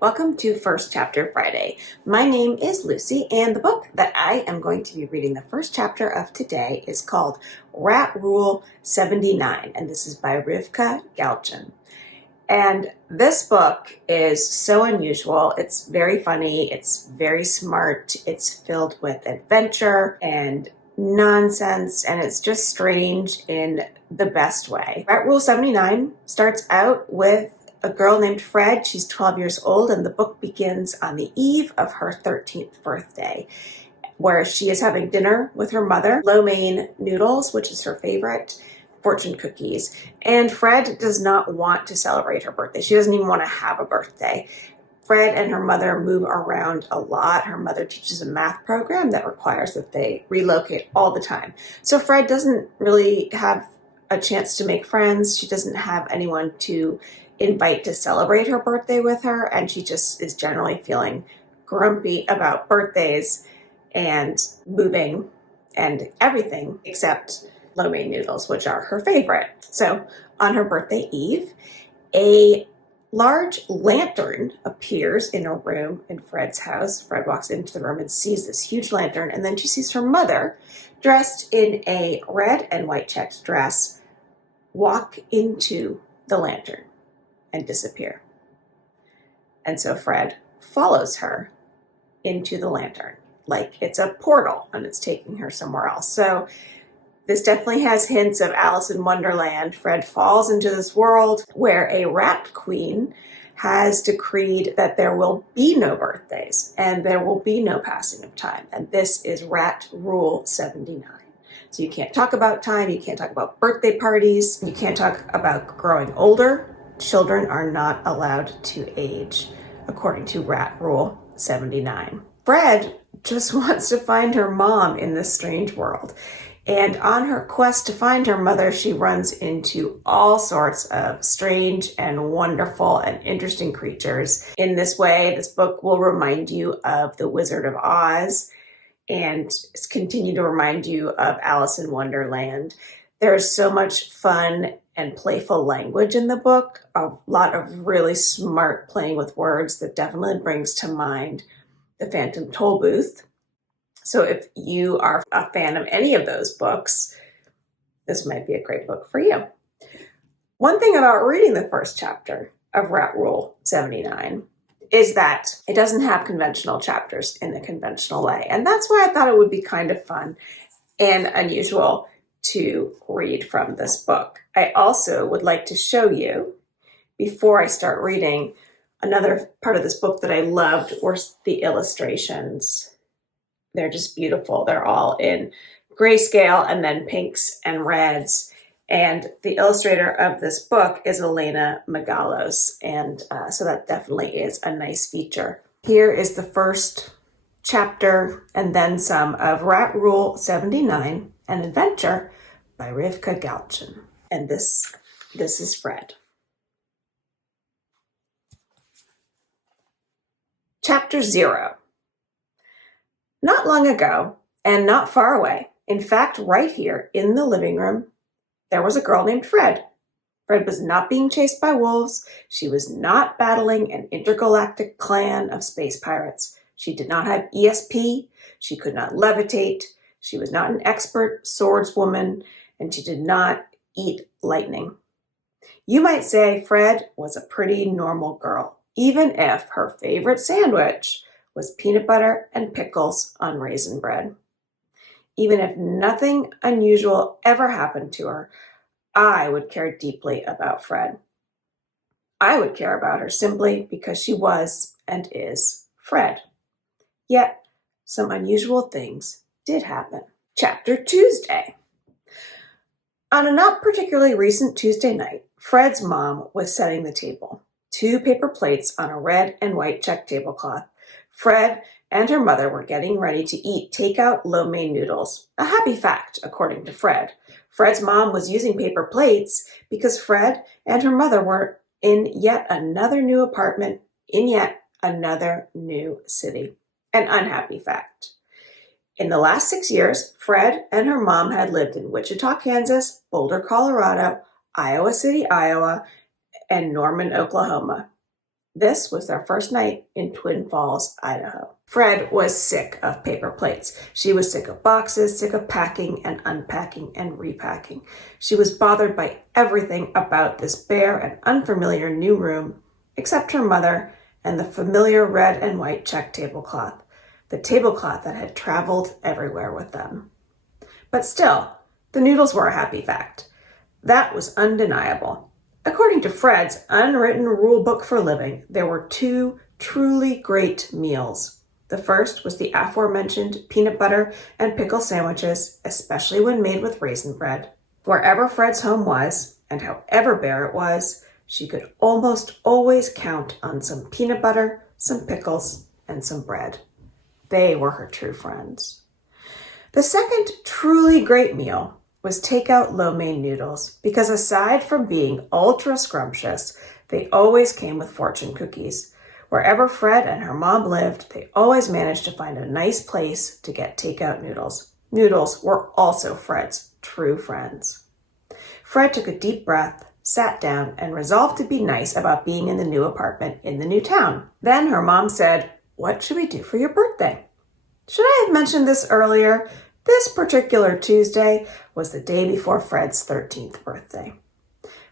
welcome to First Chapter Friday. My name is Lucy, and the book that I am going to be reading the first chapter of today is called Rat Rule 79, and this is by Rivka Galchen. And this book is so unusual. It's very funny, it's very smart, it's filled with adventure and nonsense, and it's just strange in the best way. Rat Rule 79 starts out with a girl named Fred. She's 12 years old, and the book begins on the eve of her 13th birthday, where she is having dinner with her mother, lo mein noodles, which is her favorite, fortune cookies, and Fred does not want to celebrate her birthday. She doesn't even want to have a birthday. Fred and her mother move around a lot. Her mother teaches a math program that requires that they relocate all the time. So Fred doesn't really have a chance to make friends. She doesn't have anyone to invite to celebrate her birthday with her, and she just is generally feeling grumpy about birthdays and moving and everything except lo mein noodles, which are her favorite. So on her birthday eve, a large lantern appears in a room in Fred's house. Fred walks into the room and sees this huge lantern, and then she sees her mother dressed in a red and white checked dress walk into the lantern and disappear. And so Fred follows her into the lantern like it's a portal and it's taking her somewhere else. So this definitely has hints of Alice in Wonderland. Fred falls into this world where a rat queen has decreed that there will be no birthdays and there will be no passing of time. And this is Rat Rule 79. So you can't talk about time, you can't talk about birthday parties, you can't talk about growing older. Children are not allowed to age, according to Rat Rule 79. Fred just wants to find her mom in this strange world. And on her quest to find her mother, she runs into all sorts of strange and wonderful and interesting creatures. In this way, this book will remind you of The Wizard of Oz and continue to remind you of Alice in Wonderland. There's so much fun and playful language in the book, a lot of really smart playing with words that definitely brings to mind The Phantom Toll Booth. So if you are a fan of any of those books, this might be a great book for you. One thing about reading the first chapter of Rat Rule 79 is that it doesn't have conventional chapters in the conventional way. And that's why I thought it would be kind of fun and unusual to read from this book. I also would like to show you, before I start reading, another part of this book that I loved were the illustrations. They're just beautiful. They're all in grayscale and then pinks and reds. And the illustrator of this book is Elena Magalos. And so that definitely is a nice feature. Here is the first chapter and then some of Rat Rule 79, An Adventure by Rivka Galchen. And this is Fred. Chapter 0. Not long ago, and not far away, in fact, right here in the living room, there was a girl named Fred. Fred was not being chased by wolves. She was not battling an intergalactic clan of space pirates. She did not have ESP. She could not levitate. She was not an expert swordswoman, and she did not eat lightning. You might say Fred was a pretty normal girl, even if her favorite sandwich was peanut butter and pickles on raisin bread. Even if nothing unusual ever happened to her, I would care deeply about Fred. I would care about her simply because she was and is Fred. Yet, some unusual things did happen. Chapter Tuesday. On a not particularly recent Tuesday night, Fred's mom was setting the table. 2 paper plates on a red and white checked tablecloth. Fred and her mother were getting ready to eat takeout lo mein noodles. A happy fact, according to Fred. Fred's mom was using paper plates because Fred and her mother were in yet another new apartment in yet another new city. An unhappy fact. In the last 6 years, Fred and her mom had lived in Wichita, Kansas, Boulder, Colorado, Iowa City, Iowa, and Norman, Oklahoma. This was their first night in Twin Falls, Idaho. Fred was sick of paper plates. She was sick of boxes, sick of packing and unpacking and repacking. She was bothered by everything about this bare and unfamiliar new room, except her mother and the familiar red and white check tablecloth, the tablecloth that had traveled everywhere with them. But still, the noodles were a happy fact. That was undeniable. According to Fred's unwritten rule book for living, there were 2 truly great meals. The first was the aforementioned peanut butter and pickle sandwiches, especially when made with raisin bread. Wherever Fred's home was, and however bare it was, she could almost always count on some peanut butter, some pickles, and some bread. They were her true friends. The second truly great meal was takeout lo mein noodles, because aside from being ultra scrumptious, they always came with fortune cookies. Wherever Fred and her mom lived, they always managed to find a nice place to get takeout noodles. Noodles were also Fred's true friends. Fred took a deep breath, sat down, and resolved to be nice about being in the new apartment in the new town. Then her mom said, "What should we do for your birthday?" Should I have mentioned this earlier? This particular Tuesday was the day before Fred's 13th birthday.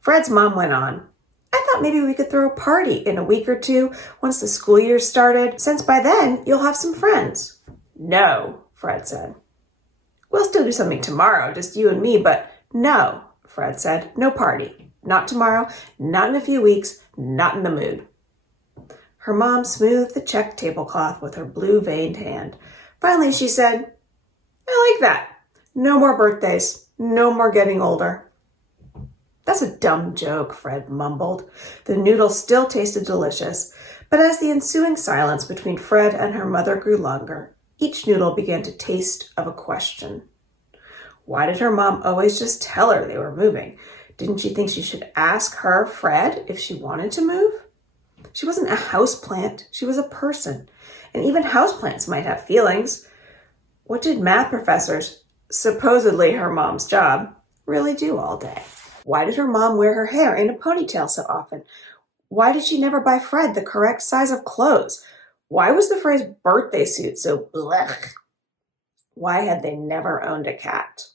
Fred's mom went on, "I thought maybe we could throw a party in a week or 2 once the school year started, since by then you'll have some friends." "No," Fred said. "We'll still do something tomorrow, just you and me, but no," Fred said. "No party. Not tomorrow, not in a few weeks, not in the mood." Her mom smoothed the check tablecloth with her blue-veined hand. Finally, she said, "I like that. No more birthdays. No more getting older." "That's a dumb joke," Fred mumbled. The noodles still tasted delicious, but as the ensuing silence between Fred and her mother grew longer, each noodle began to taste of a question. Why did her mom always just tell her they were moving? Didn't she think she should ask her, Fred, if she wanted to move? She wasn't a houseplant. She was a person. And even houseplants might have feelings. What did math professors, supposedly her mom's job, really do all day? Why did her mom wear her hair in a ponytail so often? Why did she never buy Fred the correct size of clothes? Why was the phrase birthday suit so blech? Why had they never owned a cat?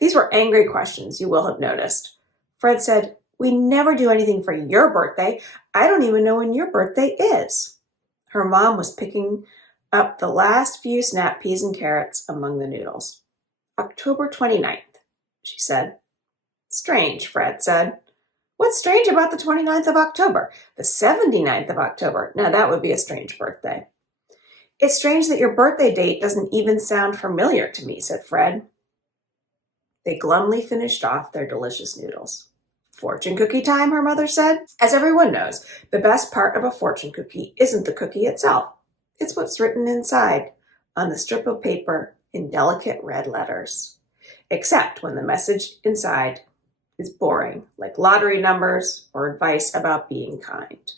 These were angry questions, you will have noticed. Fred said, "We never do anything for your birthday. I don't even know when your birthday is." Her mom was picking up the last few snap peas and carrots among the noodles. "October 29th, she said. "Strange," Fred said. "What's strange about the 29th of October? The 79th of October. Now that would be a strange birthday." "It's strange that your birthday date doesn't even sound familiar to me," said Fred. They glumly finished off their delicious noodles. "Fortune cookie time," her mother said. As everyone knows, the best part of a fortune cookie isn't the cookie itself. It's what's written inside, on the strip of paper in delicate red letters. Except when the message inside is boring, like lottery numbers or advice about being kind.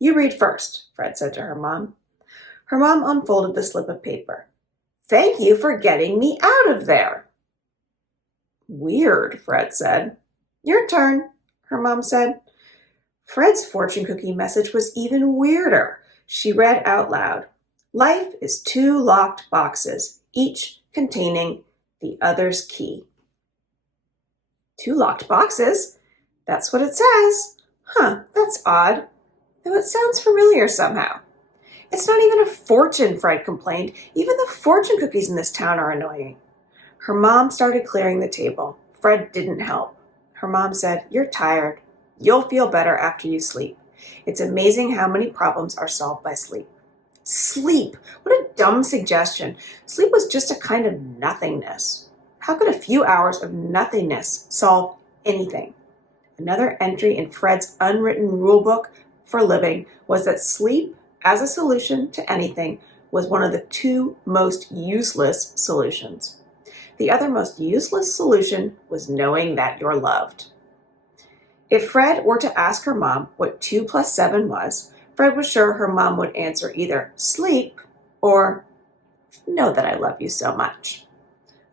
"You read first," Fred said to her mom. Her mom unfolded the slip of paper. "Thank you for getting me out of there." "Weird," Fred said. "Your turn," her mom said. Fred's fortune cookie message was even weirder. She read out loud, "Life is 2 locked boxes, each containing the other's key." 2 locked boxes? That's what it says. That's odd. Though it sounds familiar somehow. "It's not even a fortune," Fred complained. "Even the fortune cookies in this town are annoying." Her mom started clearing the table. Fred didn't help. Her mom said, "You're tired. You'll feel better after you sleep. It's amazing how many problems are solved by sleep." Sleep! What a dumb suggestion. Sleep was just a kind of nothingness. How could a few hours of nothingness solve anything? Another entry in Fred's unwritten rule book for living was that sleep, as a solution to anything, was one of the 2 most useless solutions. The other most useless solution was knowing that you're loved. If Fred were to ask her mom what 2 + 7 was, Fred was sure her mom would answer either sleep or know that I love you so much.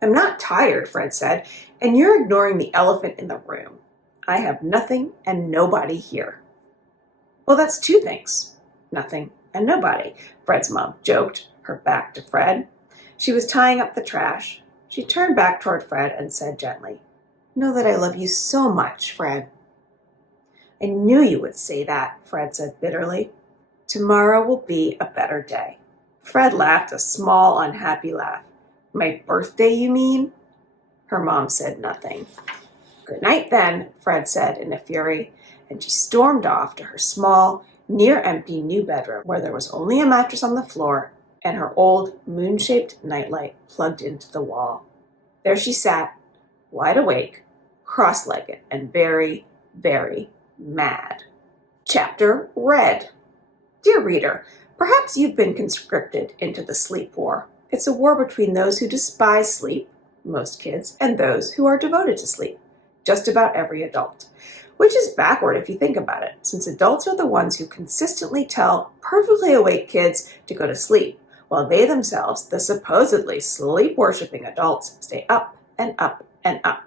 "I'm not tired," Fred said, "and you're ignoring the elephant in the room. I have nothing and nobody here." Well, that's two things. Nothing and nobody, Fred's mom joked, her back to Fred. She was tying up the trash. She turned back toward Fred and said gently, "Know that I love you so much, Fred." "I knew you would say that," Fred said bitterly. "Tomorrow will be a better day." Fred laughed a small, unhappy laugh. "My birthday, you mean?" Her mom said nothing. "Good night, then," Fred said in a fury, and she stormed off to her small, near-empty new bedroom where there was only a mattress on the floor and her old moon-shaped nightlight plugged into the wall. There she sat, wide awake, cross-legged, and very, very mad. Chapter read. Dear reader, perhaps you've been conscripted into the sleep war. It's a war between those who despise sleep, most kids, and those who are devoted to sleep, just about every adult. Which is backward if you think about it, since adults are the ones who consistently tell perfectly awake kids to go to sleep, while they themselves, the supposedly sleep-worshipping adults, stay up and up and up.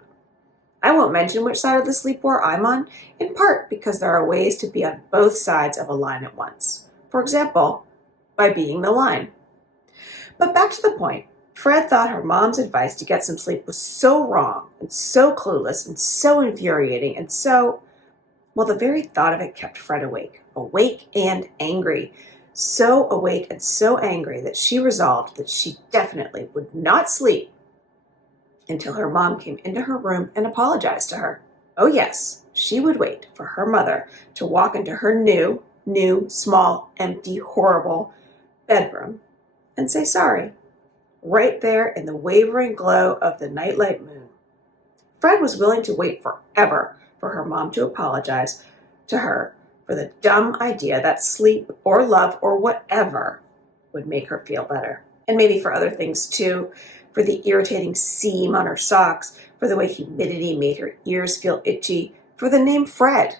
I won't mention which side of the sleep war I'm on, in part because there are ways to be on both sides of a line at once. For example, by being the line. But back to the point. Fred thought her mom's advice to get some sleep was so wrong and so clueless and so infuriating and so, well, the very thought of it kept Fred awake and angry. So awake and so angry that she resolved that she definitely would not sleep until her mom came into her room and apologized to her. Oh yes, she would wait for her mother to walk into her new, small, empty, horrible bedroom and say sorry, right there in the wavering glow of the nightlight moon. Fred was willing to wait forever for her mom to apologize to her for the dumb idea that sleep or love or whatever would make her feel better. And maybe for other things too, for the irritating seam on her socks, for the way humidity made her ears feel itchy, for the name Fred,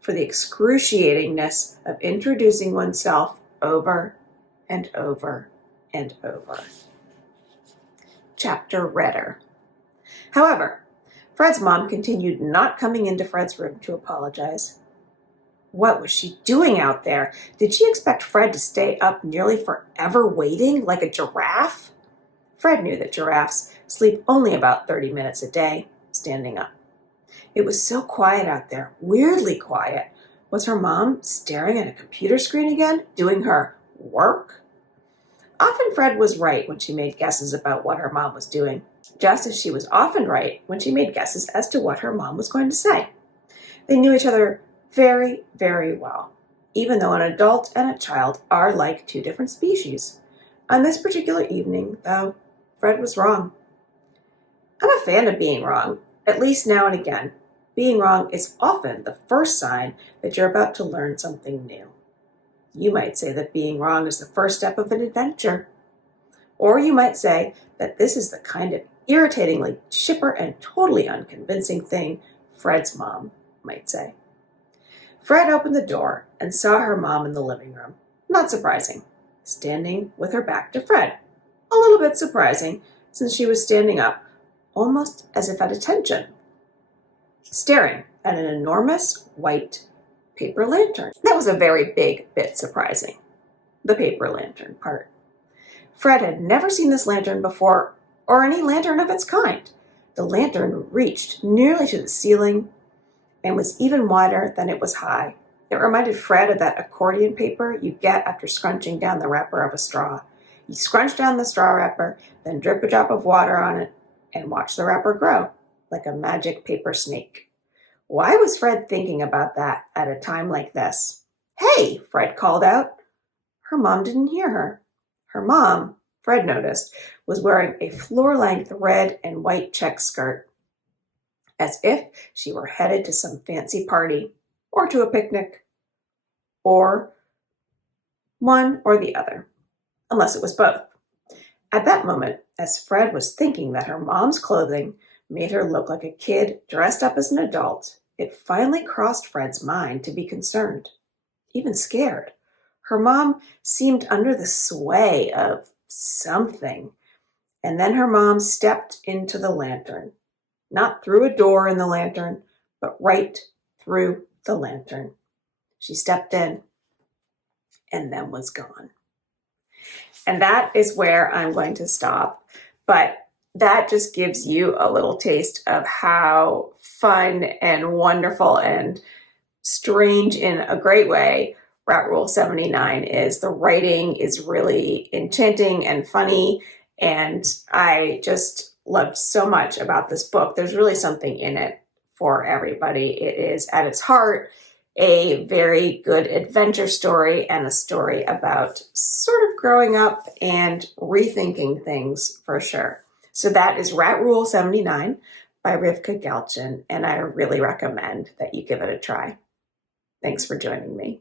for the excruciatingness of introducing oneself over and over and over. Chapter reader. However, Fred's mom continued not coming into Fred's room to apologize. What was she doing out there? Did she expect Fred to stay up nearly forever waiting like a giraffe? Fred knew that giraffes sleep only about 30 minutes a day, standing up. It was so quiet out there, weirdly quiet. Was her mom staring at a computer screen again, doing her work? Often Fred was right when she made guesses about what her mom was doing, just as she was often right when she made guesses as to what her mom was going to say. They knew each other very, very well, even though an adult and a child are like two different species. On this particular evening, though, Fred was wrong. I'm a fan of being wrong, at least now and again. Being wrong is often the first sign that you're about to learn something new. You might say that being wrong is the first step of an adventure. Or you might say that this is the kind of irritatingly chipper and totally unconvincing thing Fred's mom might say. Fred opened the door and saw her mom in the living room. Not surprising, standing with her back to Fred. A little bit surprising, since she was standing up, almost as if at attention, staring at an enormous white paper lantern. That was a very big bit surprising, the paper lantern part. Fred had never seen this lantern before, or any lantern of its kind. The lantern reached nearly to the ceiling and was even wider than it was high. It reminded Fred of that accordion paper you get after scrunching down the wrapper of a straw. You scrunch down the straw wrapper, then drip a drop of water on it, and watch the wrapper grow, like a magic paper snake. Why was Fred thinking about that at a time like this? "Hey!" Fred called out. Her mom didn't hear her. Her mom, Fred noticed, was wearing a floor-length red and white check skirt, as if she were headed to some fancy party, or to a picnic, or one or the other, unless it was both. At that moment, as Fred was thinking that her mom's clothing made her look like a kid dressed up as an adult, it finally crossed Fred's mind to be concerned, even scared. Her mom seemed under the sway of something, and then her mom stepped into the lantern, not through a door in the lantern, but right through the lantern. She stepped in and then was gone. And that is where I'm going to stop. But that just gives you a little taste of how fun and wonderful and strange in a great way Rat Rule 79 is. The writing is really enchanting and funny, and I just loved so much about this book. There's really something in it for everybody. It is at its heart a very good adventure story and a story about sort of growing up and rethinking things for sure. So that is Rat Rule 79 by Rivka Galchen, and I really recommend that you give it a try. Thanks for joining me.